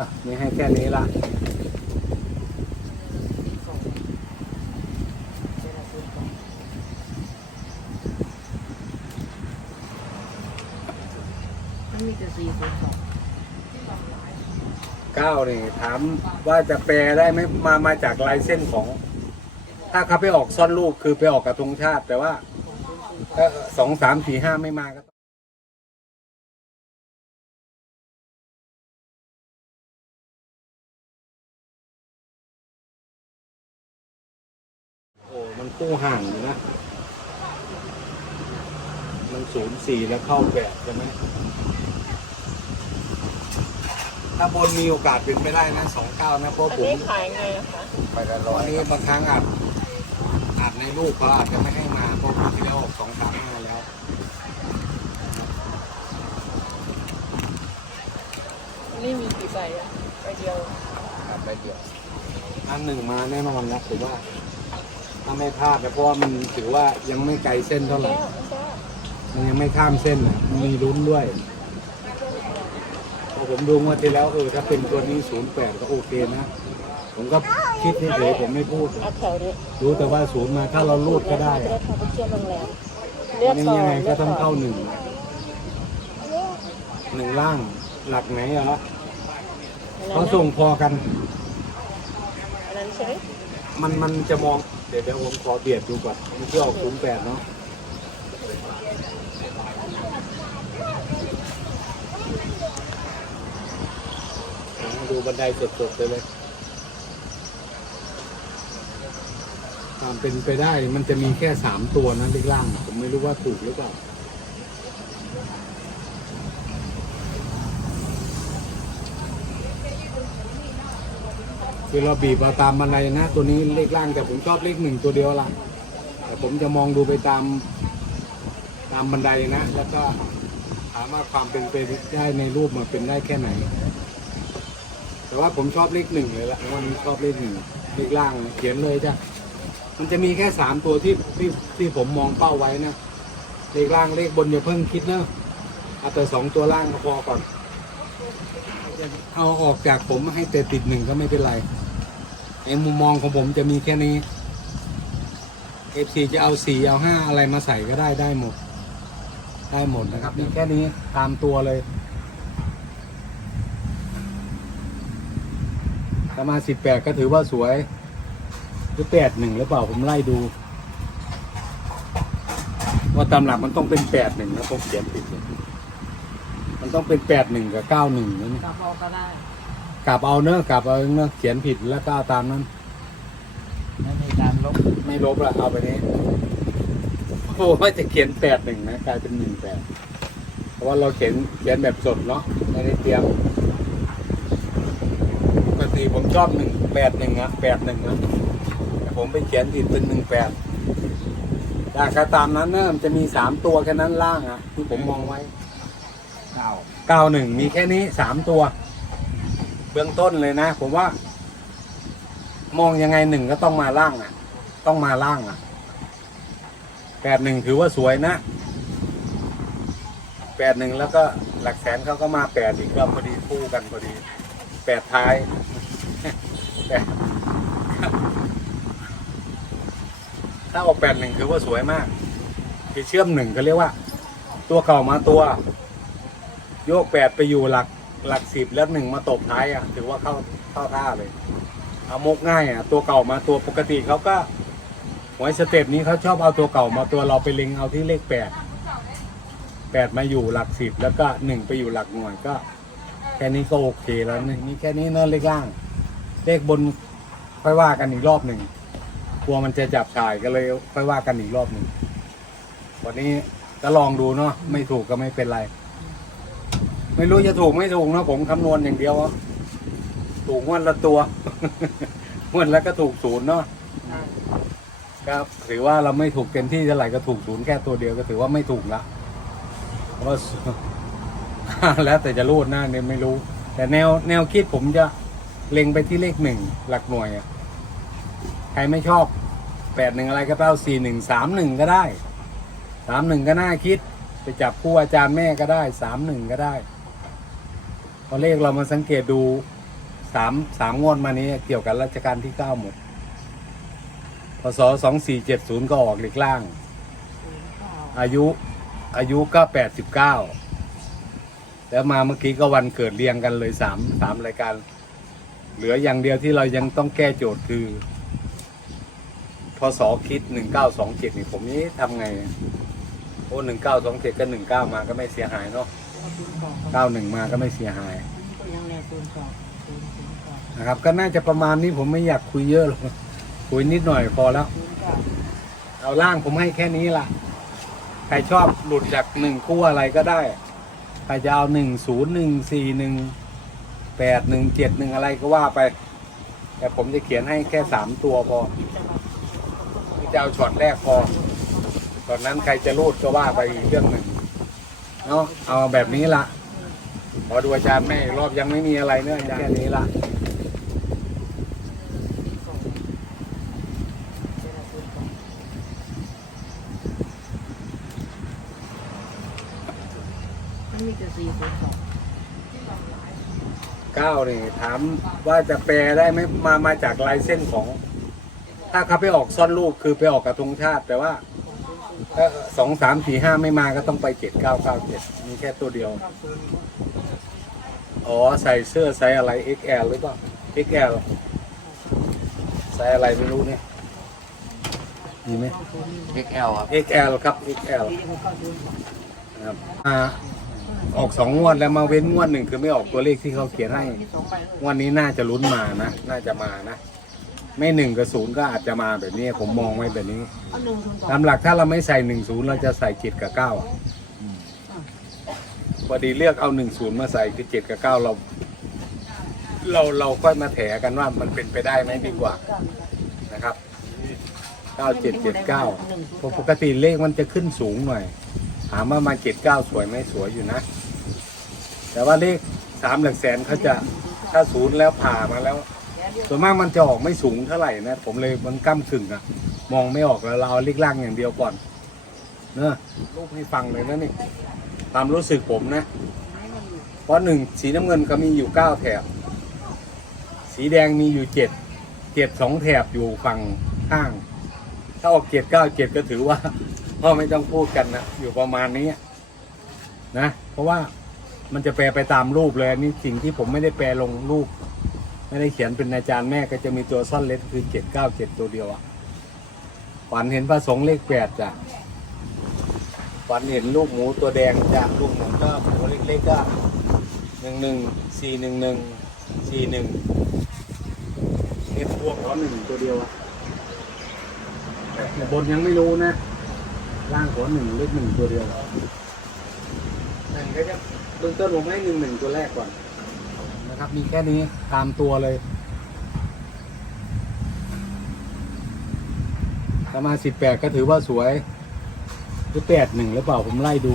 อะมีให้แค่นี้ละมันมีแต่สี่คนสองเก้านี่ถามว่าจะแปลได้ไหมมามาจากลายเส้นของ ถ้าเขาไปออกซ่อนรูปคือไปออกกระทงชาติ แต่ว่าถ้าสองสามสี่ห้าไม่มาก็ คู่ห่างอยู่นะมันศูนย์สี่แล้วเข้าแปดใช่ไหมถ้าบนมีโอกาสเป็นไม่ได้นะสองเก้านะเพราะอันผมนี้ขายไงอะคะไปละร้อยนี้บางครั้งอาจอาจในรูปเขาอาจจะไม่ให้มาเพราะปีที่แล้วออกสองสามห้าแล้วอันนี้มีกี่ใบอะใบเดียว ครับไปเดียวอันหนึ่งมาแน่นอนนะถือว่า ถ้าไม่พลาดนะเพราะว่ามันถือว่ายังไม่ไกลเส้นเท่าไหร่แก้วแก้วมันยังไม่ข้ามเส้นอะมันมีลุ้นด้วยพอผมดูงว่าที่แล้วเออถ้าเป็นตัวนี้ศูนย์แปดก็โอเคนะ ผมก็คิดเฉยๆผมไม่พูด เอาแถวนี้รู้แต่ว่าศูนย์มาถ้าเราลูดก็ได้จะอะได้พาไปเที่ยวโรงแรมเลืวัอกนนี้ก่อนยังไงก็ต้องลืเข้าก่นหนึ่ง หนึ่งล่างหลักไหนเหรออันนั้นเขาส่งพอกัน อันนั้นใช่ไหมมันมันจะมอง เดี๋ยวเดี๋ยวผมขอเบียดดูก่อนมันเพื่อออกคุ้มแปดเนาะดูบันไดสดๆเลยเลยตามเป็นไปได้มันจะมีแค่สามตัวนะเลขล่าง ผมไม่รู้ว่าถูกหรือเปล่า คือเราบีบเอาตามบันไดนะ ตัวนี้เลขล่างแต่ผมชอบเลขหนึ่งตัวเดียวละแต่ผมจะมองดูไปตามตามบันไดนะ แล้วก็ถามว่าความเป็นไปได้ในรูปมันเป็นได้แค่ไหน แต่ว่าผมชอบเลขหนึ่งเลยละวันนี้ชอบเลขหนึ่งเลขล่างเขียนเลยจ้ะมันจะมีแค่สามตัวที่ที่ที่ผมมองเป้าไว้นะเลขล่างเลขบนอย่าเพิ่งคิดนะเอาแต่สองตัวล่างก็พอก่อน เอาออกจากผมให้แต่ติดหนึ่งก็ไม่เป็นไรในมุมมองของผมจะมีแค่นี้ FC จะเอาสี่เอาห้าอะไรมาใส่ก็ได้ได้หมด ได้หมดนะครับ มีแค่นี้ตามตัวเลยประมาณสิบแปดก็ถือว่าสวยหรือแปดหนึ่งหรือเปล่าผมไล่ดู ว่าตามหลักมันต้องเป็นแปดหนึ่งนะผมเขียนผิดเลย มันต้องเป็นแปดหนึ่งกับเก้าหนึ่งนะเนี่ยกลับเอาก็ได้กลับเอาเนอะกลับเอาเนอะเขียนผิดแล้วก็เอาตามนั้น ไม่มีการลบไม่ลบละเอาไปนี้โอ้ว่าจะเขียนแปดหนึ่งนะกลายเป็นหนึ่งแปดเพราะว่าเราเขียนเขียนแบบสดเนาะไม่ได้เตรียมปกติผมชอบหนึ่งแปดหนึ่งอะแปดหนึ่งนะแต่ผมไปเขียนผิดเป็นหนึ่งแปดราคาตามนั้นเนอะมันจะมีสามตัวแค่นั้นล่างอะที่ผมมองไว้ เก้าเก้าหนึ่งมีแค่นี้สามตัว เบื้องต้นเลยนะ ผมว่า มองยังไงหนึ่งก็ต้องมาล่างอะ ต้องมาล่างอะแปดหนึ่งถือว่าสวยนะแปดหนึ่งแล้วก็หลักแสนเขาก็มาแปดอีกก็พอดีคู่กันพอดีแปดท้ายแปดถ้าออกแปดหนึ่งถือว่าสวยมากที่เชื่อมหนึ่งก็เรียกว่า ตัวเก่ามาตัว โยกแปดไปอยู่หลักหลักสิบแล้วหนึ่งมาตบท้ายอะ ถือว่าเข้าเข้าท่าเลยเอามกง่ายอะ ตัวเก่ามาตัวปกติเขาก็หวยสเต็ปนี้เขาชอบเอาตัวเก่ามาตัวเราไปเล็งเอาที่เลขแปดแปดมาอยู่หลักสิบแล้วก็หนึ่งไปอยู่หลักหน่วยก็ แค่นี้ก็โอเคแล้วนี่นี่แค่นี้เนอะเลขล่าง เลขบนค่อยว่ากันอีกรอบหนึ่งกลัวมันจะจับฉายก็เลยค่อยว่ากันอีกรอบหนึ่งวันนี้ก็ลองดูเนาะไม่ถูกก็ไม่เป็นไร ไม่รู้จะถูกไม่ถูกเนะผมคำนวณอย่างเดียวถูกงวันละตัวงวันแล้วก็ถูกศูนย์เนาะครับถือว่าเราไม่ถูกเต็มที่เท่าไหร่ก็ถูกศูนย์แค่ตัวเดียวก็ถือว่าไม่ถูกละเพราะแล้วแต่จะรูดหน้าเนี่ยไม่รู้ แต่แนวแนวคิดผมจะเล็งไปที่เลขหนึ่งหลักหน่วยอะใครไม่ชอบแปดหนึ่งอะไรก็เอาสี่หนึ่งสามหนึ่งก็ได้สามหนึ่งก็น่าคิด ไปจับคู่อาจารย์แม่ก็ได้สามหนึ่งก็ได้ พอเลขเรามาสังเกตดูสามสามงวดมานี้เกี่ยวกับรัชกาลที่เก้าหมดพศสองสี่เจ็ดศูนย์ก็ออกเหล็กล่าง อายุอายุก็แปดสิบเก้าแล้วมาเมื่อกี้ก็วันเกิดเรียงกันเลยสามสามรายการ เหลืออย่างเดียวที่เรายังต้องแก้โจทย์คือพศคิดหนึ่งเก้าสองเจ็ดนี่ผมนี้ทำไง โอ้หนึ่งเก้าสองเจ็ดก็หนึ่งเก้ามาก็ไม่เสียหายเนาะ เก้าหนึ่งมาก็ไม่เสียหายยังแนวศูนย์สองศูนย์ศูนย์สองนะครับ ก็น่าจะประมาณนี้ผมไม่อยากคุยเยอะหรอกคุยนิดหน่อยพอแล้วศูนย์เก้าเอาล่างผมให้แค่นี้ล่ะ ใครชอบหลุดจากหนึ่งคู่อะไรก็ได้ ใครจะเอาหนึ่งศูนย์หนึ่งสี่หนึ่งแปดหนึ่งเจ็ดหนึ่งอะไรก็ว่าไป แต่ผมจะเขียนให้แค่สามตัวพอจะเอาช็อตแรกพอตอนนั้นใครจะรูดก็ว่าไปอีกเรื่องหนึ่ง เนาะเอาแบบนี้ละพอดูอาจารย์แม่รอบยังไม่มีอะไรเนื้อะอาจารย์แค่นี้ละมีแต่สี่ศูนสองเก้านี่ถามว่าจะแปลได้ไหมมามาจากลายเส้นของ ถ้าเขาไปออกซ่อนรูปคือไปออกกระทงชาติ แต่ว่า ถ้าสองสามสี่ห้าไม่มาก็ต้องไปเจ็ดเก้าเก้าเจ็ดมีแค่ตัวเดียวเก้าศูนย์อ๋อใส่เสื้อไซส์อะไร XL หรือเปล่า XL ไซส์อะไรไม่รู้เนี่ยมีไหมเก้าศูนย์ XL ครับ XL ครับ XL สี่หกเก้าศูนย์นะครับอ่าออกสองงวดแล้วมาเว้นงวดหนึ่งคือไม่ออกตัวเลขที่เขาเขียนให้มีสองใบเลยงวันนี้น่าจะลุ้นมานะ น่าจะมานะ ไม่หนึ่งกับศูนย์ก็อาจจะมาแบบนี้ผมมองไว้แบบนี้เอาหนึ่งศูนย์สองตามหลักถ้าเราไม่ใส่หนึ่งศูนย์เราจะใส่เจ็ดกับเก้าพอดีเลือกเอาหนึ่งศูนย์มาใส่คือเจ็ดกับเก้าเรา เราเราค่อยมาแถกันว่ามันเป็นไปได้ไหมดีกว่าเก้านะครับเก้าเจ็ดเจ็ดเก้าปกติเลขมันจะขึ้นสูงหน่อย ถามว่ามาเจ็ดเก้าสวยไหมสวยอยู่นะ แต่ว่าเลขสามหลักแสนเขาจะถ้าศูนย์แล้วผ่ามาแล้ว ส่วนมากมันจะออกไม่สูงเท่าไหร่นะ ผมเลยมันก้ากึ่งอะมองไม่ออกแล้วเราเอาเลขล่างอย่างเดียวก่อนเนอะลูกให้ฟังเลยนะนี่ความรู้สึกผมนะ เพราะหนึ่งสีน้ำเงินก็มีอยู่เก้าแถบ สีแดงมีอยู่เจ็ดเจ็ดสองแถบอยู่ฝั่งข้าง ถ้าออกเจ็ดเก้าเจ็ดก็ถือว่าพ่อไม่ต้องพูดกันนะอยู่ประมาณนี้นะ เพราะว่ามันจะแปลไปตามรูปเลยนี่สิ่งที่ผมไม่ได้แปลลงรูป ไม่ได้เขียนเป็นอาจารย์แม่ก็จะมีตัวซ่อนเล็ดคือเจ็ดเก้าเจ็ดตัวเดียวอะฝันเห็นพระสงฆ์เลขแปดจ้ะฝันเห็นลูกหมูตัวแดงจ้ะลูกหมูก็หมูเล็กๆก็หนึ่งหนึ่งสี่หนึ่งหนึ่งสี่หนึ่งเน็ตพวกเขาหนึ่งตัวเดียวอะแต่บนยังไม่รู้นะล่างขอหนึ่งเลขหนึ่งตัวเดียวหนึ่งก็จะเบื้องต้นผมให้หนึ่งหนึ่งตัวแรกก่อน นะครับ มีแค่นี้ตามตัวเลย ประมาณสิบแปดก็ถือว่าสวยหรือแปดหนึ่งหรือเปล่าผมไล่ดู